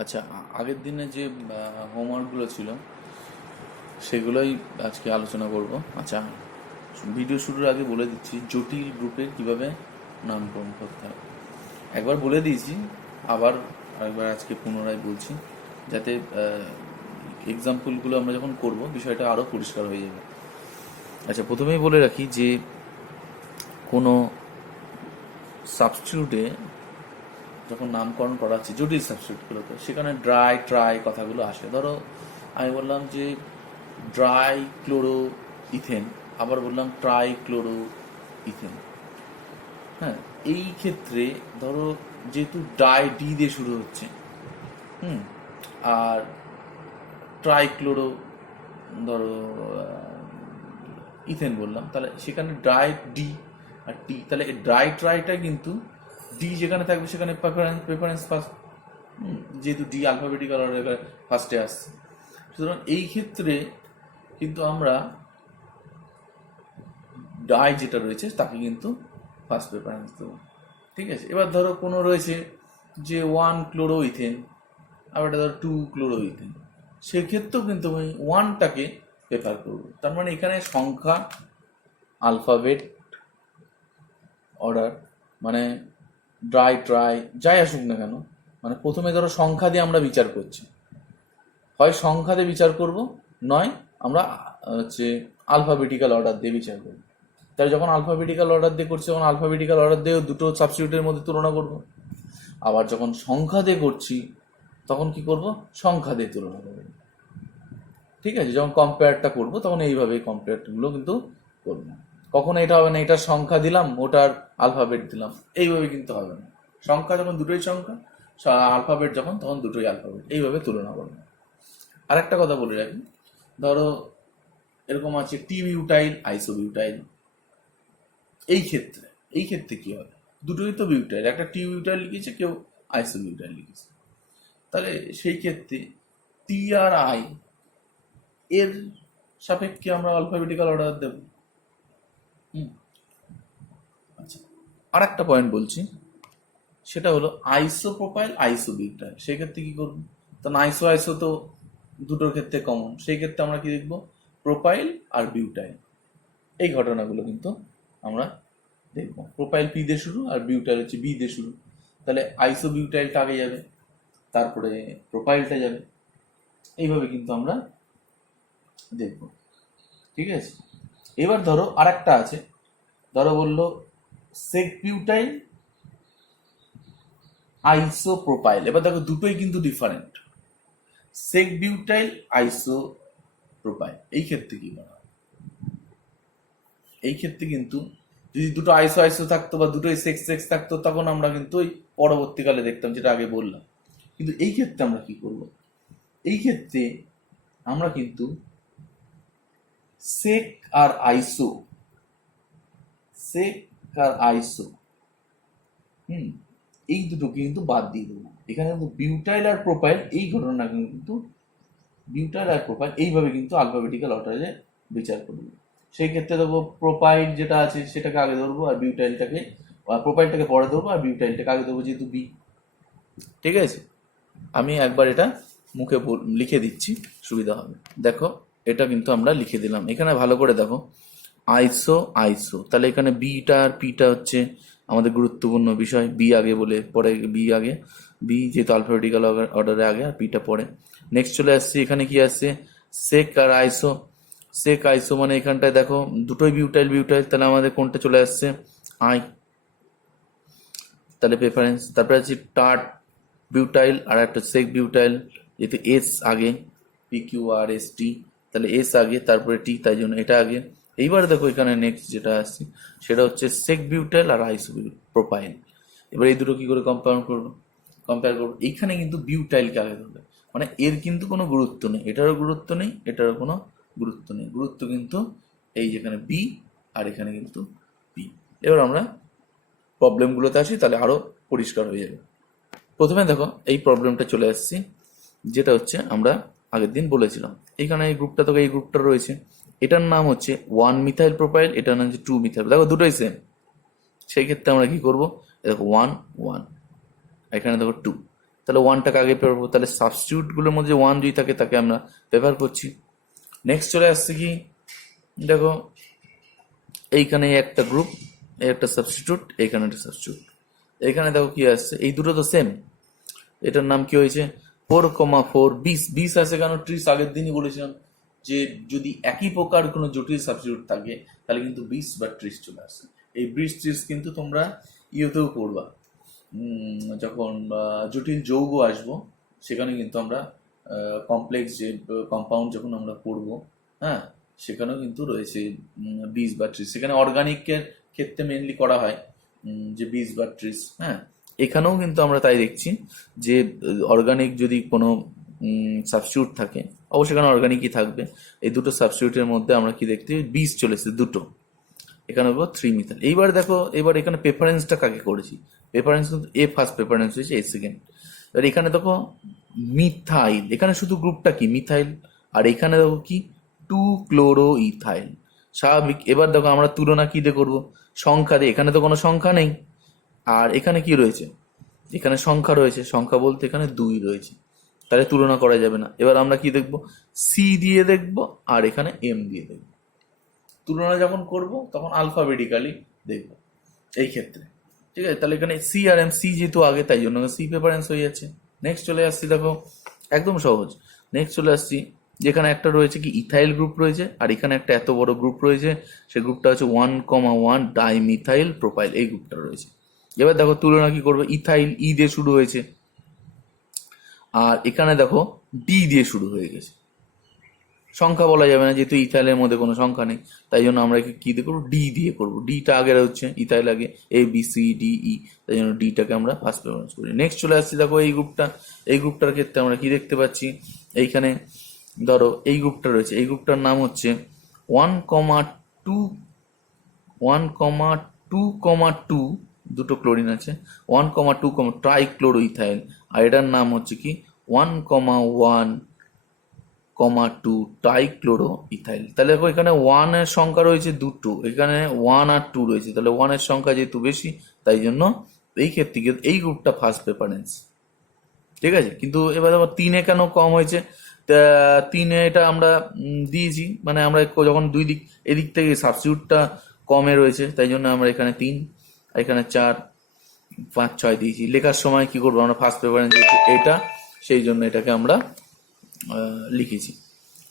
আচ্ছা, আগের দিনে যে হোমওয়ার্কগুলো ছিল সেগুলোই আজকে আলোচনা করব। আচ্ছা, ভিডিও শুরুর আগে বলে দিচ্ছি জটিল গ্রুপের কিভাবে নামকরণ করতে হয়। একবার বলে দিয়েছি, আবার আরেকবার আজকে পুনরায় বলছি, যাতে এক্সাম্পলগুলো আমরা যখন করব বিষয়টা আরও পরিষ্কার হয়ে যাবে। আচ্ছা, প্রথমেই বলে রাখি যে কোনো সাবস্টিটিউটে যখন নামকরণ করা হচ্ছে জটিল সাবস্টিটিউটগুলোতে, সেখানে ড্রাই ট্রাই কথাগুলো আসে। ধরো আমি বললাম যে ড্রাই ক্লোরো ইথেন, আবার বললাম ট্রাই ক্লোরো ইথেন। হ্যাঁ, এই ক্ষেত্রে ধরো যেহেতু ডাই ডি দিয়ে শুরু হচ্ছে, আর ট্রাইক্লোরো ধরো ইথেন বললাম, তাহলে সেখানে ড্রাই ডি আর টি, তাহলে ড্রাই ট্রাইটা কিন্তু ডি যেখানে থাকবে সেখানে প্রেফারেন্স ফার্স্ট, যেহেতু ডি আলফাবেটিক্যাল অর্ডারে ফার্স্টে আসছে। সুতরাং এই ক্ষেত্রে কিন্তু আমরা ডাই যেটা রয়েছে তাকে কিন্তু ফার্স্ট প্রেফারেন্স দেবো। ঠিক আছে, এবার ধরো কোনো রয়েছে যে 1 ক্লোরো ইথেন, আবার এটা ধরো 2 ক্লোরো ইথেন, সেক্ষেত্রেও কিন্তু আমি ওয়ানটাকে প্রেফার করবো। তার মানে এখানে সংখ্যা, আলফাবেট অর্ডার, মানে ড্রাই ট্রাই যাই আসুক না কেন, মানে প্রথমে ধরো সংখ্যা দিয়ে আমরা বিচার করছি, হয় সংখ্যা দিয়ে বিচার করব, নয় আমরা হচ্ছে আলফাবেটিক্যাল অর্ডার দিয়ে বিচার করব। তাই যখন আলফাবেটিক্যাল অর্ডার দিয়ে করছি তখন আলফাবেটিক্যাল অর্ডার দিয়েও দুটো সাবস্টিটিউটের মধ্যে তুলনা করব। আবার যখন সংখ্যা দিয়ে করছি তখন কি করব, সংখ্যা দিয়ে তুলনা করব। ঠিক আছে, যখন কম্পেয়ারটা করব তখন এইভাবে কম্পেয়ারগুলো কিন্তু করব। কখনো এটা হবে না এটার সংখ্যা দিলাম ওটার আলফাবেট দিলাম, এইভাবে কিন্তু হবে না। সংখ্যা যখন দুটোই সংখ্যা, আলফাবেট যখন তখন দুটোই আলফাবেট, এইভাবে তুলনা করবো। আর একটা কথা বলে রাখি, ধরো এরকম আছে টি বিউটাইল আইসোবিউটাইল। এই ক্ষেত্রে কি হবে, দুটোই তো বিউটাইল, একটা টি বিউটাইল লিখেছে, কেউ আইসোবিউটাইল লিখেছে, তাহলে সেই ক্ষেত্রে টি আর আই এর সাপেক্ষে আমরা অ্যালফাবেটিক্যাল অর্ডার দেব। আচ্ছা, আর একটা পয়েন্ট বলছি, সেটা হলো আইসো প্রোপাইল আইসো বিউটাইল। সেক্ষেত্রে কি করবো, তখন আইসো আইসো তো দুটোর ক্ষেত্রে কমন, সেই ক্ষেত্রে আমরা কি দেখবো, প্রোপাইল আর বিউটাইল। এই ঘটনাগুলো কিন্তু আমরা দেখবো। প্রোপাইল পি দিয়ে শুরু আর বিউটাইল হচ্ছে বি দিয়ে শুরু, তাহলে আইসো বিউটাইলটা আগে যাবে, তারপরে প্রোপাইলটা যাবে। এইভাবে কিন্তু আমরা দেখবো। ঠিক আছে, এবার ধরো আর একটা আছে, ধরো বললো সেক বিউটাইল আইসো প্রোপাইল। এবার দেখো দুটোই কিন্তু ডিফারেন্ট, সেক বিউটাইল আইসো প্রোপাইল। এই ক্ষেত্রে কি করা হয়, এই ক্ষেত্রে কিন্তু যদি দুটো আইসো আইসো থাকতো বা দুটোই সেক্স সেক্স থাকতো তখন আমরা কিন্তু ওই পরবর্তীকালে দেখতাম, যেটা আগে বললাম। কিন্তু এই ক্ষেত্রে আমরা কি করব, এই ক্ষেত্রে আমরা কিন্তু সেক আর আইসো, সেক আর আইসো, এই দুটোকে কিন্তু বাদ দিয়ে দেবো। এখানে কিন্তু বিউটাইল আর প্রোপাইল এই ঘটনা কিন্তু বিউটাইল আর প্রোপাইল এইভাবে কিন্তু আলফাবেটিক্যাল অর্ডারে বিচার করবো। সেই ক্ষেত্রে দেবো প্রোপাইল যেটা আছে সেটাকে আগে ধরবো, আর বিউটাইলটাকে, প্রোপাইলটাকে পরে ধরবো, আর বিউটাইলটাকে আগে ধরবো, যেহেতু বি। ঠিক আছে, আমি একবার এটা মুখে লিখে দিচ্ছি, সুবিধা হবে। দেখো, এটা কিন্তু আমরা লিখে দিলাম, এখানে ভালো করে দেখো আইসো আইসো, তাহলে এখানে বিটা আর পিটা হচ্ছে আমাদের গুরুত্বপূর্ণ বিষয়। বি আগে বলে পরে, বি আগে, বি যেহেতু আলফাবেটিক্যাল অর্ডারে আগে আর পিটা পরে। নেক্সট চলে আসছে, এখানে কি আসছে, সেক আর আইসো। সেক আইসো মানে এখানটায় দেখো দুটোই বিউটাইল বিউটাইল, তাহলে আমাদের কোনটা চলে আসছে, আই, তাহলে প্রেফারেন্স। তারপরে আছে টার্ট বিউটাইল আর একটা সেক বিউটাইল, যেহেতু এস আগে, P Q R S T, তাহলে এস আগে তারপরে টি, তাই জন্য এটা আগে। এইবার দেখো এখানে নেক্সট যেটা আসছে সেটা হচ্ছে সেক বিউটাইল আর আইসো প্রোপাইল। এবার এই দুটো কি করে কম্পেয়ার করবো, এইখানে কিন্তু বিউটাইলকে আগে ধরবে, মানে এর কিন্তু কোনো গুরুত্ব নেই, এটারও গুরুত্ব নেই, এটারও কোনো গুরুত্ব নেই, গুরুত্ব কিন্তু এই যেখানে বি আর এখানে কিন্তু বি। এবার আমরা প্রবলেমগুলোতে আসি, তাহলে আরো পরিষ্কার হয়ে যাবে। প্রথমে দেখো এই প্রবলেমটা চলে আসছি, যেটা হচ্ছে আমরা আগের দিন বলেছিলাম। এইখানে এই গ্রুপটা, তো এই গ্রুপটা রয়েছে, এটার নাম হচ্ছে 1 মিথাইল প্রোপাইল, এটার নাম হচ্ছে 2 মিথাইল। দেখো দুটোই সেম, সেই ক্ষেত্রে আমরা কি করব, দেখো 1 1, এখানে দেখো 2, তাহলে ওয়ানটাকে আগে প্রেফার করবো, তাহলে সাবস্টিটিউটগুলোর মধ্যে ওয়ান যদি থাকে তাকে আমরা প্রেফার করছি। নেক্সট চলে আসছে কি, দেখো এইখানে একটা গ্রুপ, এই একটা সাবস্টিটিউট, এইখানে একটা সাবস্টিটিউট, এখানে দেখো কি আসছে, এই দুটো তো সেম, এটার নাম কি হয়েছে 4,4 20 আছে কেন, ট্রিস আগের দিনই বলেছিলাম যে যদি একই প্রকার কোনো জটিল সাবস্টিটিউট থাকে তাহলে কিন্তু 20 বা 30 চলে আসে। এই 20-30 কিন্তু তোমরা ইয়েতেও পড়বা, যখন জটিল যৌগ আসবো সেখানে কিন্তু আমরা কমপ্লেক্স যে কম্পাউন্ড যখন আমরা পড়বো, হ্যাঁ, সেখানেও কিন্তু রয়েছে 20 বা 30। সেখানে অর্গানিকের ক্ষেত্রে মেনলি করা হয় যে 20 বা 30, হ্যাঁ। এখানেও কিন্তু আমরা তাই দেখছি যে অর্গানিক যদি কোনো সাবস্টিটিউট থাকে, অবশ্যই এখানে অর্গানিকই থাকবে। এই দুটো সাবস্টিটিউটের মধ্যে আমরা কি দেখতে 20 চলে এসেছে দুটো, এখানে বলবো 3 মিথাইল। এইবার দেখো, এবার এখানে প্রেফারেন্সটা কাকে করেছি, প্রেফারেন্স কিন্তু এ ফার্স্ট প্রেফারেন্স হয়েছে, এ সেকেন্ড। এবার এখানে দেখো মিথাইল, এখানে শুধু গ্রুপটা কি মিথাইল, আর এখানে দেখো কি 2 ক্লোরো ইথাইল, স্বাভাবিক। এবার দেখো আমরা তুলনা কি দিয়ে করবো, সংখ্যা দিয়ে, এখানে তো কোনো সংখ্যা নেই, আর এখানে কি রয়েছে, এখানে সংখ্যা রয়েছে, সংখ্যা বলতে এখানে 2 রয়েছে, তাহলে তুলনা করা যাবে না। এবার আমরা কি দেখবো, সি দিয়ে দেখবো আর এখানে এম দিয়ে দেখবো। তুলনা যখন করব তখন আলফাবেটিক্যালি দেখব এই ক্ষেত্রে, ঠিক আছে। তাহলে এখানে সি আর এম, সি যেহেতু আগে তাই জন্য সি প্রেফারেন্স হয়ে যাচ্ছে। নেক্সট চলে আসছি, দেখো একদম সহজ। নেক্সট চলে আসছি যেখানে একটা রয়েছে কি ইথাইল গ্রুপ রয়েছে, আর এখানে একটা এত বড় গ্রুপ রয়েছে, সেই গ্রুপটা হচ্ছে 1,1 ডাইমিথাইল প্রোপাইল, এই গ্রুপটা রয়েছে। এবার দেখো তুলনা কি করবে, ইথাইল ই দিয়ে শুরু হয়েছে, আর এখানে দেখো ডি দিয়ে শুরু হয়ে গেছে। সংখ্যা বলা যাবে না যেহেতু ইথাইলের মধ্যে কোনো সংখ্যা নেই, তাই জন্য আমরা কি দিয়ে করবো, ডি দিয়ে করবো। ডিটা আগে হচ্ছে, ইথাইল আগে, A B C D E, তাই জন্য ডিটাকে আমরা ফার্স্ট প্রেফারেন্স করি। নেক্সট চলে আসছি, দেখো এই গ্রুপটা, এই গ্রুপটার ক্ষেত্রে আমরা কি দেখতে পাচ্ছি, এইখানে ধরো এই গ্রুপটা রয়েছে, এই গ্রুপটার নাম হচ্ছে 1,2 1,2,2 দুটো ক্লোরিন আছে, 1,2 ট্রাইক্লোরো ইথাইল, আর এটার নাম হচ্ছে কি 1,1,2 ট্রাইক্লোরো ইথাইল। তাহলে দেখো এখানে 1 এর সংখ্যা রয়েছে দুটো, এখানে 1 আর 2 রয়েছে, তাহলে 1 এর সংখ্যা যেহেতু বেশি তাই জন্য এই ক্ষেত্রে এই গ্রুপটা ফার্স্ট প্রেফারেন্স, ঠিক আছে। কিন্তু এবার দেখো 3-এ কেন কম হয়েছে, 3-এ এটা আমরা দিয়েছি, মানে আমরা যখন দুই দিক এদিক থেকে সাবস্টিটিউটটা কমে রয়েছে তাই জন্য আমরা এখানে 3, এখানে 4, 5, 6 দিয়েছি। লেখার সময় কি করবো আমরা, ফার্স্ট প্রেফারেন্স এটা, সেই জন্য এটাকে আমরা লিখেছি।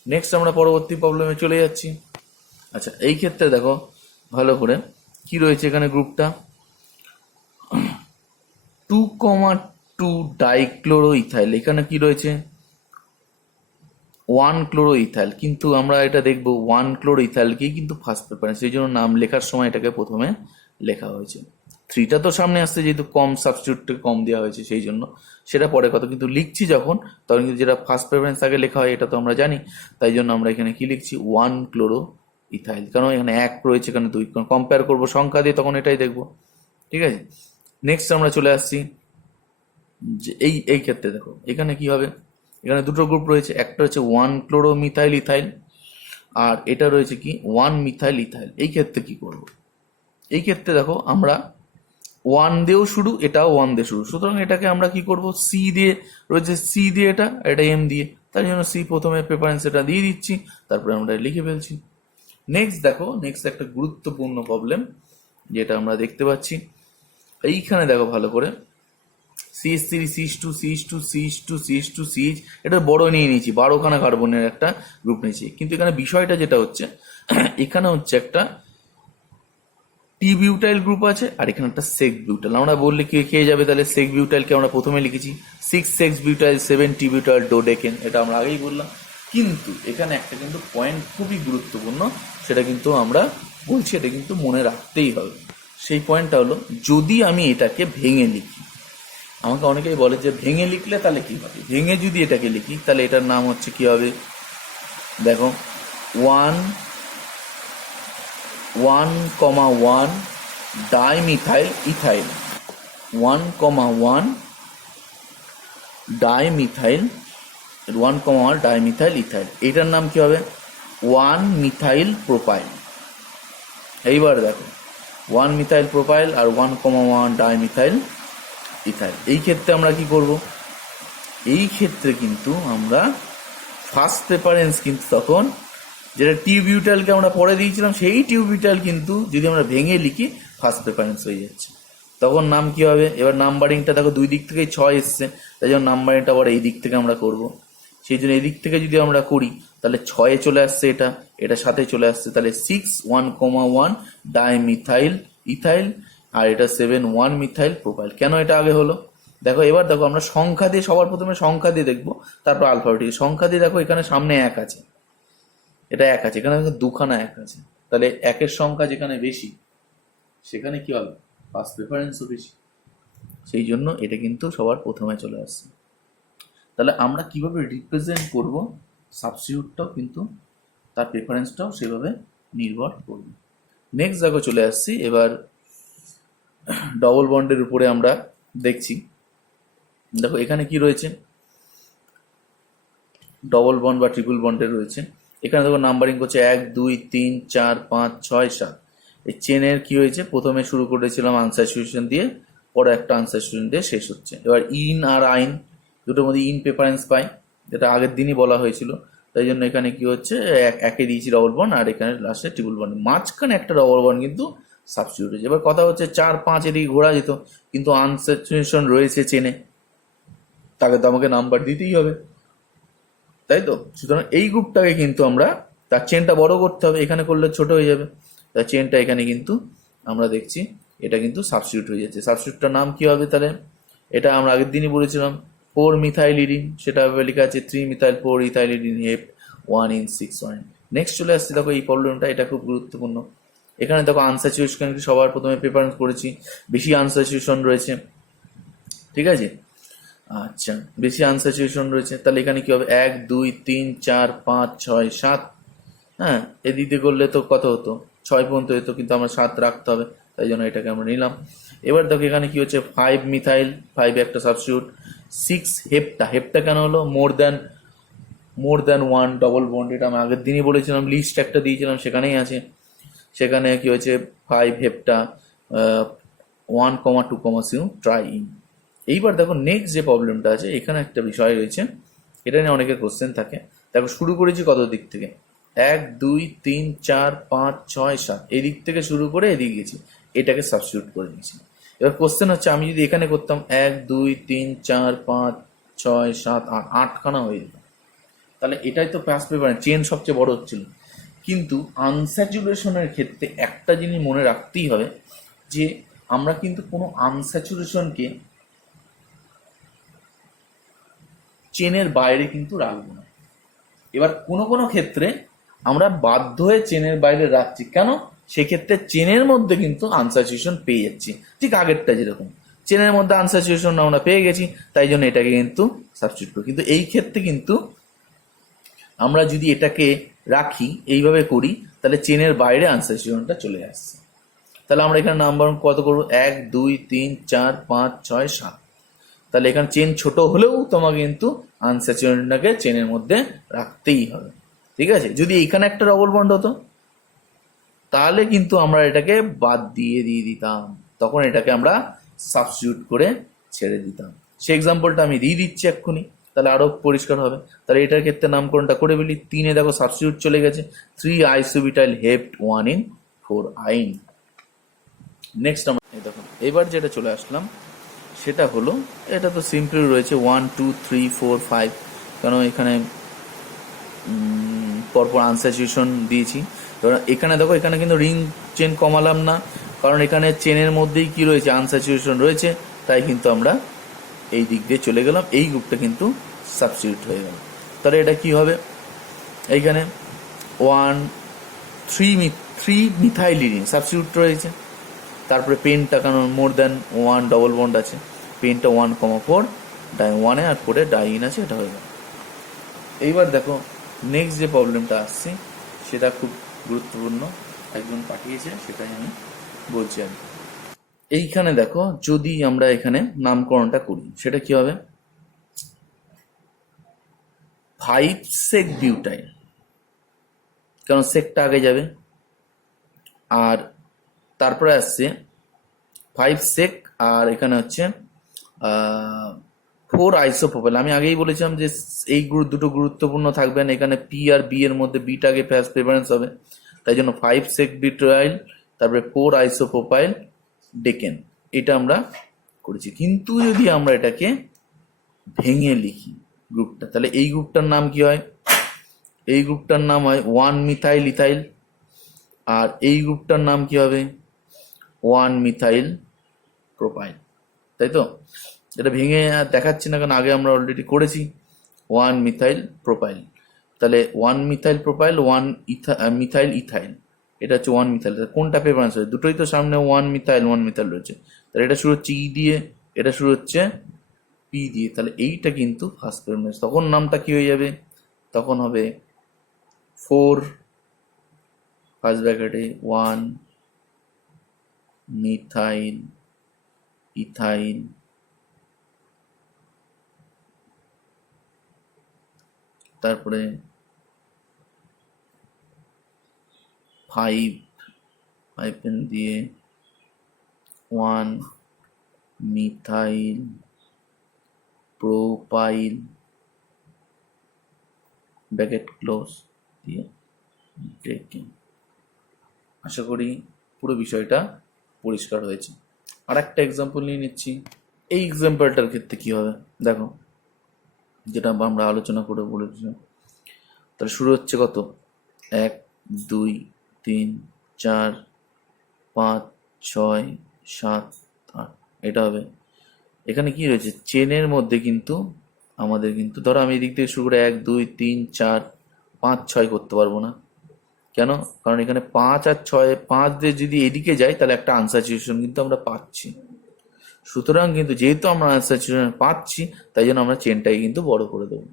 নেক্সট আমরা পরবর্তী প্রবলেমে চলে যাচ্ছি। আচ্ছা, এই ক্ষেত্রে দেখো ভালো করে কি রয়েছে, এখানে গ্রুপটা 2,2 ডাইক্লোরো ইথাইল, এখানে কি রয়েছে 1 ক্লোরো ইথাইল, কিন্তু আমরা এটা দেখবো 1 ক্লোরো ইথাইলকেই কিন্তু ফার্স্ট প্রেফারেন্স, সেই জন্য নাম লেখার সময় এটাকে প্রথমে লেখা হয়েছে। 3টা তো সামনে আসছে যেহেতু কম সাবস্টিটিউটটা কম দেওয়া হয়েছে সেই জন্য, সেটা পরে কথা, কিন্তু লিখছি যখন তখন কিন্তু যেটা ফার্স্ট প্রেফারেন্স আগে লেখা হয় এটা তো আমরা জানি, তাই জন্য আমরা এখানে কি লিখছি 1 ক্লোরো ইথাইল, কারণ এখানে 1 রয়েছে, এখানে 2, কম্পেয়ার করবো সংখ্যা দিয়ে তখন এটাই দেখবো, ঠিক আছে। নেক্সট আমরা চলে আসছি যে এই ক্ষেত্রে দেখো এখানে কি হবে, এখানে দুটো গ্রুপ রয়েছে, একটা হচ্ছে 1 ক্লোরো মিথাইল ইথাইল, আর এটা রয়েছে কি 1 মিথাইল ইথাইল। এই ক্ষেত্রে কি করব, এই ক্ষেত্রে দেখো আমরা 1 দিয়েও শুরু, এটাও 1 দিয়ে শুরু, সুতরাং এটাকে আমরা কি করব, সি দিয়ে রয়েছে, সি দিয়ে এটা এম দিয়ে, তার জন্য সি প্রথমে প্রেফারেন্স এটা দিয়ে দিচ্ছি, তারপরে আমরা লিখে ফেলছি। নেক্সট দেখো, নেক্সট একটা গুরুত্বপূর্ণ প্রবলেম যেটা আমরা দেখতে পাচ্ছি, এইখানে দেখো ভালো করে CH3 CH2 CH2 CH2 CH2 CH, এটা বড় নিয়ে নিয়েছি, 12খানা কার্বনের একটা গ্রুপ নিয়েছি, কিন্তু এখানে বিষয়টা যেটা হচ্ছে এখানে হচ্ছে একটা টি বিউটাইল গ্রুপ আছে আর এখানে একটা সেক্স বিউটাইল। আমরা বললে কি খেয়ে যাবে, তাহলে সেক্স বিউটাইলকে আমরা প্রথমে লিখেছি 6 সেক্স বিউটাইল 7 টি বিউটাইল ডোডেকেন, এটা আমরা আগেই বললাম। কিন্তু এখানে একটা কিন্তু পয়েন্ট খুবই গুরুত্বপূর্ণ, সেটা কিন্তু আমরা বলছি, এটা কিন্তু মনে রাখতেই হবে। সেই পয়েন্টটা হলো, যদি আমি এটাকে ভেঙে লিখি, আমাকে অনেকেই বলে যে ভেঙে লিখলে তাহলে কি হবে, ভেঙে যদি এটাকে লিখি তাহলে এটার নাম হচ্ছে কি হবে, দেখো 1,1 dimethyl ethyl, 1,1 dimethyl, 1,1 dimethyl ethyl, এটার নাম কি হবে 1 মিথাইল প্রোপাইল। এইবার দেখো 1 মিথাইল প্রোপাইল আর 1,1 ডাইমিথাইল ইথাইল, এই ক্ষেত্রে আমরা কি করব, এই ক্ষেত্রে কিন্তু আমরা ফার্স্ট প্রেফারেন্স কিন্তু তখন যেটা টিউবিউটালকে আমরা পরে দিয়েছিলাম সেই টিউবিউটাল কিন্তু যদি আমরা ভেঙে লিখি ফার্স্ট প্রেফারেন্স হয়ে যাচ্ছে। তখন নাম কি হবে, এবার নাম্বারিংটা দেখো দুই দিক থেকেই 6 এসছে, তাই জন্য নাম্বারিংটা আবার এই দিক থেকে আমরা করব। সেই জন্য এই দিক থেকে যদি আমরা করি তাহলে 6-এ চলে আসছে, এটা সাথে চলে আসছে, তাহলে 6 1,1 ডাইমিথাইল ইথাইল, আর এটা 7 মিথাইল প্রোপাইল। কেন এটা আগে হলো দেখো, এবার দেখো আমরা সংখ্যা দিয়ে সবার প্রথমে সংখ্যা দিয়ে দেখবো, তারপর আলফাবেটিক সংখ্যা দিয়ে দেখো। এখানে সামনে 1 আছে, এটা 1 আছে, এখানে দেখো দুখানা 1 আছে, তাহলে 1-এর সংখ্যা যেখানে বেশি সেখানে কি হবে, ফার্স্ট প্রেফারেন্সও বেশি। সেই জন্য এটা কিন্তু সবার প্রথমে চলে আসছে। তাহলে আমরা কিভাবে রিপ্রেজেন্ট করব, সাবস্টিটিউটটাও কিন্তু তার প্রেফারেন্সটাও সেভাবে নির্ভর করবে। নেক্সট দেখো চলে আসছি এবার ডবল বন্ডের উপরে আমরা দেখছি। দেখো এখানে কি রয়েছে, ডবল বন্ড বা ট্রিপল বন্ডের রয়েছে। এখানে দেখো নাম্বারিং করছে 1 2 3 4 5 6 7। এই চেনের কি হয়েছে, প্রথমে শুরু করেছিলাম আনস্যাচুরেশন দিয়ে, পরে একটা আনস্যাচুরেশন দিয়ে শেষ হচ্ছে। এবার ইন আর আইন দুটোর মধ্যে ইন প্রেফারেন্স পাই, এটা আগের দিনই বলা হয়েছিল। তাই জন্য এখানে কি হচ্ছে, একে দিয়েছি ডবল বন্ড আর এখানে লাস্টে ট্রিপল বন্ড, মাঝখানে একটা ডবল বন্ড কিন্তু সাবস্টিটিউট হয়েছে। এবার কথা হচ্ছে 4 5 এদিকে ঘোরা যেত, কিন্তু আনস্যাচুরেশন রয়েছে চেনে, তাকে তো আমাকে নাম্বার দিতেই হবে, তাই তো। সুতরাং এই গ্রুপটাকে কিন্তু আমরা তার চেনটা বড় করতে হবে, এখানে করলে ছোট হয়ে যাবে। তার চেনটা এখানে কিন্তু আমরা দেখছি এটা কিন্তু সাবস্টিটিউট হয়ে যাচ্ছে। সাবস্টিটিউটটার নাম কি হবে তাহলে, এটা আমরা আগের দিনই বলেছিলাম 4 মিথাইলিডিন, সেটা লেখা আছে 3 মিথাইল 4 ইথাইলিডিন হেপ 1 in 6 1। নেক্সট চলে আসছে দেখো এই প্রবলেমটা, এটা খুব গুরুত্বপূর্ণ। এখানে দেখো আনস্যাচুরেশন সবার প্রথমে প্রেফারেন্স করেছি, বেশি আনস্যাচুরেশন রয়েছে, ঠিক আছে। আচ্ছা, বেশি আনস্যাচুরেশন রয়েছে, তাহলে এখানে কি হবে 1 2 3 4 5 6 7। হ্যাঁ, এদিকে করলে তো কত হতো, 6 পর্যন্ত হতো, কিন্তু আমরা 7 রাখতে হবে, তাই জন্য এটাকে আমরা নিলাম। এবার দেখো এখানে কি হচ্ছে 5 মিথাইল, 5 একটা সাবস্টিটিউট, 6 হেপ্টা। হেপ্টা কেন হলো, মোর দ্যান 1 ডবল বন্ড, এটা আমি আগের দিনই বলেছিলাম, লিস্ট একটা দিয়েছিলাম সেখানেই আছে। সেখানে কি হয়েছে 5 হেপ্টা 1,2,3 ট্রাই ইন। এইবার দেখো নেক্সট যে প্রবলেমটা আছে, এখানে একটা বিষয় রয়েছে, এটা নিয়ে অনেকের কোশ্চেন থাকে। দেখো শুরু করেছি কত দিক থেকে, 1 2 3 4 5 6 7, এই দিক থেকে শুরু করে এদিকে গেছি, এটাকে সাবস্টিটিউট করে নিয়েছি। এবার কোশ্চেন হচ্ছে আমি যদি এখানে করতাম 1 2 3 4 5 6 7 8, 8খানা হয়ে যেত, তাহলে এটাই তো ফার্স্ট প্রেফারেন্স, চেন সবচেয়ে বড় হচ্ছিল। কিন্তু আনস্যাচুরেশনের ক্ষেত্রে একটা জিনিস মনে রাখতেই হবে, যে আমরা কিন্তু কোনো আনস্যাচুরেশনকে চেনের বাইরে কিন্তু রাখবো না। এবার কোনো কোনো ক্ষেত্রে আমরা বাধ্য হয়ে চেনের বাইরে রাখছি, কেন, সেক্ষেত্রে চেনের মধ্যে কিন্তু আনস্যাচুরেশন পেয়ে যাচ্ছি, ঠিক আগেরটা যেরকম চেনের মধ্যে আনস্যাচুরেশন আমরা পেয়ে গেছি, তাই জন্য এটাকে কিন্তু সাবস্টিটিউট করি। কিন্তু এই ক্ষেত্রে কিন্তু আমরা যদি এটাকে রাখি এইভাবে করি, তাহলে চেনের বাইরে আনস্যাচুরেশনটা চলে আসছে। তাহলে আমরা এখানে নাম্বার কত করবো, 1 2 3 4 5 6 7। তাহলে এখানে চেন ছোট হলেও তোমাকে কিন্তু আনস্যাচুরেশনটাকে চেনের মধ্যে রাখতেই হবে, ঠিক আছে। যদি এখানে একটা ডবল বন্ড হতো তাহলে কিন্তু আমরা এটাকে বাদ দিয়ে দিতাম, তখন এটাকে আমরা সাবস্টিটিউট করে ছেড়ে দিতাম। সেই এক্সাম্পলটা আমি দিয়ে দিচ্ছি এক্ষুনি, তাহলে আরো পরিষ্কার হবে। তাহলে এটার ক্ষেত্রে নামকরণটা করে ফেলি, 3-এ দেখো সাবস্টিটিউট চলে গেছে, 3 আইসোবিটাইল হেপ্ট 1 in 4 আইন। নেক্সট আমরা দেখো এবার যেটা চলে আসলাম সেটা হলো, এটা তো সিম্পল রয়েছে 1 2 3 4 5, কারণ এখানে পরপর আনস্যাচুরেশন দিয়েছি। এবার এখানে দেখো এখানে কিন্তু রিং চেন কমালাম না, কারণ এখানে চেনের মধ্যেই কি রয়েছে, আনস্যাচুরেশন রয়েছে, তাই কিন্তু আমরা এই দিক দিয়ে চলে গেলাম, এই গ্রুপটা কিন্তু সাবস্টিটিউট হয়ে গেল। তাহলে এটা কি হবে, এইখানে 1 3 মিথাইলিডিন সাবস্টিটিউট রয়েছে, তারপরে পেনটা কারণ মোর দ্যান 1 ডবল বন্ড আছে, পেনটা 1,4 ডাই 1-এ আর 4-এ ডাইন আছে, এটা হয়ে গেল। এইবার দেখো নেক্সট যে প্রবলেমটা আসছে সেটা খুব গুরুত্বপূর্ণ, একজন পাঠিয়েছে, সেটাই আমি বলছি আর কি। এইখানে দেখো যদি আমরা এখানে নামকরণটা করি সেটা কি হবে, 5 সেক বিউটাইল, কারণ সেকটা আগে যাবে, আর তারপরে আসছে 5 সেক, আর এখানে হচ্ছে 4 আইসোপ্রোপাইল। আমি আগেই বলেছিলাম যে এই দুটো গুরুত্বপূর্ণ থাকবেন, এখানে পি আর বি এর মধ্যে বিটাকে ফার্স্ট প্রেফারেন্স হবে, তাই জন্য 5 সেক বিউটাইল, তারপরে 4 আইসোপ্রোপাইল ডেকেন, এটা আমরা করেছি। কিন্তু যদি আমরা এটাকে ভেঙে লিখি গ্রুপটা, তাহলে এই গ্রুপটার নাম কি হয়? এই গ্রুপটার নাম হয় 1 মিথাইল ইথাইল, আর এই গ্রুপটার নাম কি হবে? 1 মিথাইল প্রোপাইল, তাই তো? এটা ভেঙে আর দেখাচ্ছি না, কারণ আগে আমরা অলরেডি করেছি। 1 মিথাইল প্রোপাইল, তাহলে 1 মিথাইল প্রোপাইল, 1 মিথাইল ইথাইল, এটা হচ্ছে 1 মিথাইল। কোনটা প্রেফারেন্স হচ্ছে? দুটোই তো সামনে 1 মিথাইল 1 মিথাইল রয়েছে, তাহলে এটা শুরু হচ্ছে ই দিয়ে, এটা শুরু হচ্ছে পি দিয়ে, তাহলে এইটা কিন্তু ফার্স্ট প্রেফারেন্স। তখন নামটা কি হয়ে যাবে? তখন হবে 4 ফার্স্ট ব্র্যাকেটে 1 মিথাইল ইথাইল, তারপরে 5 হাইপেন দিয়ে 1 মিথাইল প্রোপাইল ব্র্যাকেট ক্লোজ দিয়ে ডেকেন। আশা করি পুরো বিষয়টা পরিষ্কার হয়েছে। আর একটা এক্সাম্পল নিয়ে নিচ্ছি। এই এক্সাম্পলটার ক্ষেত্রে কি হবে দেখো, যেটা আমরা আলোচনা করে বলেছিলাম। তাহলে শুরু হচ্ছে কত? 1 2 3 4 5 6 7 8, এটা হবে। এখানে কি রয়েছে? চেনের মধ্যে কিন্তু আমাদের কিন্তু ধরো আমি এদিক থেকে শুরু করে 1 2 3 4 5 6 করতে পারবো না। কেন? কারণ এখানে 5 আর 6, 5 দিয়ে যদি এদিকে যাই তাহলে একটা আনস্যাচুরেশন কিন্তু আমরা পাচ্ছি। সুতরাং কিন্তু যেহেতু আমরা আনস্যাচুরেশন পাচ্ছি, তাই জন্য আমরা চেনটাকে কিন্তু বড় করে দেবো।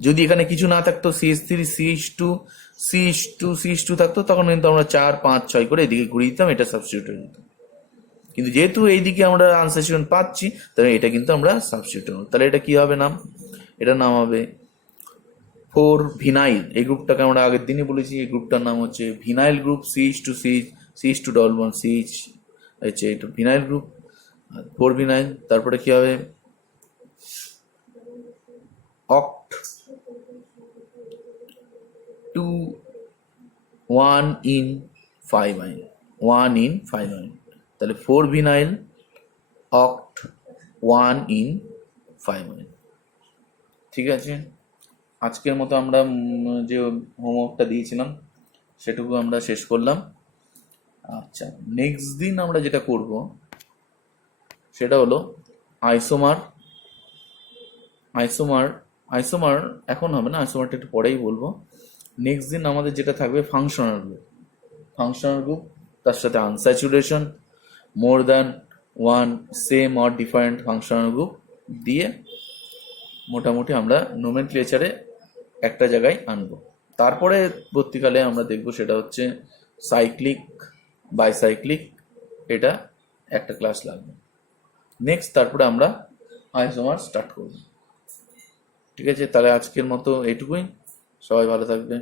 যদি এখানে কিছু না থাকতো, CH3 CH2 CH2 CH2 থাকতো, তখন কিন্তু আমরা 4 5 6 করে এদিকে ঘুরিয়ে দিতাম, এটা সাবস্টিটিউট হয়ে যেত। কিন্তু যেহেতু এইদিকে আমরা আনস্যাচুরেশন পাচ্ছি, তাহলে এটা কিন্তু আমরা সাবস্টিটিউট করব। তাহলে এটা কি হবে নাম? এটার নাম হবে 4 ভিনাইল। এই গ্রুপটাকে আমরা আগের দিনই বলেছি, এই গ্রুপটার নাম হচ্ছে vinyl group. CH2 CH2 double bond CH হচ্ছে এটা ভিনাইল গ্রুপ, 4 ভিনাইল। তারপরে কি হবে? অক্ট 2 1 in 5 ion, 1 in 5 ion, তাহলে 4 ভিনাইল অক্ট 1 in 5 ion। ঠিক আছে, আজকের মতো আমরা যে হোমওয়ার্কটা দিয়েছিলাম সেটুকু আমরা শেষ করলাম। আচ্ছা, নেক্সট দিন আমরা যেটা করব সেটা হলো আইসোমার। আইসোমার আইসোমার এখন হবে না, আইসোমারটা একটু পরেই বলবো। নেক্সট দিন আমাদের যেটা থাকবে ফাংশনাল গ্রুপ। ফাংশনাল গ্রুপ, তার সাথে unsaturation, more than one, same or different functional group দিয়ে মোটামুটি আমরা নোমেনক্লেচারে একটা জায়গায় আনবো। তারপরে পরবর্তীকালে আমরা দেখব সেটা হচ্ছে সাইক্লিক, বাইসাইক্লিক, এটা একটা ক্লাস লাগবে নেক্সট। তারপরে আমরা আইসোমার স্টার্ট করব। ঠিক আছে, তাহলে আজকের মতো এইটুকুই। সবাই ভালো থাকবে।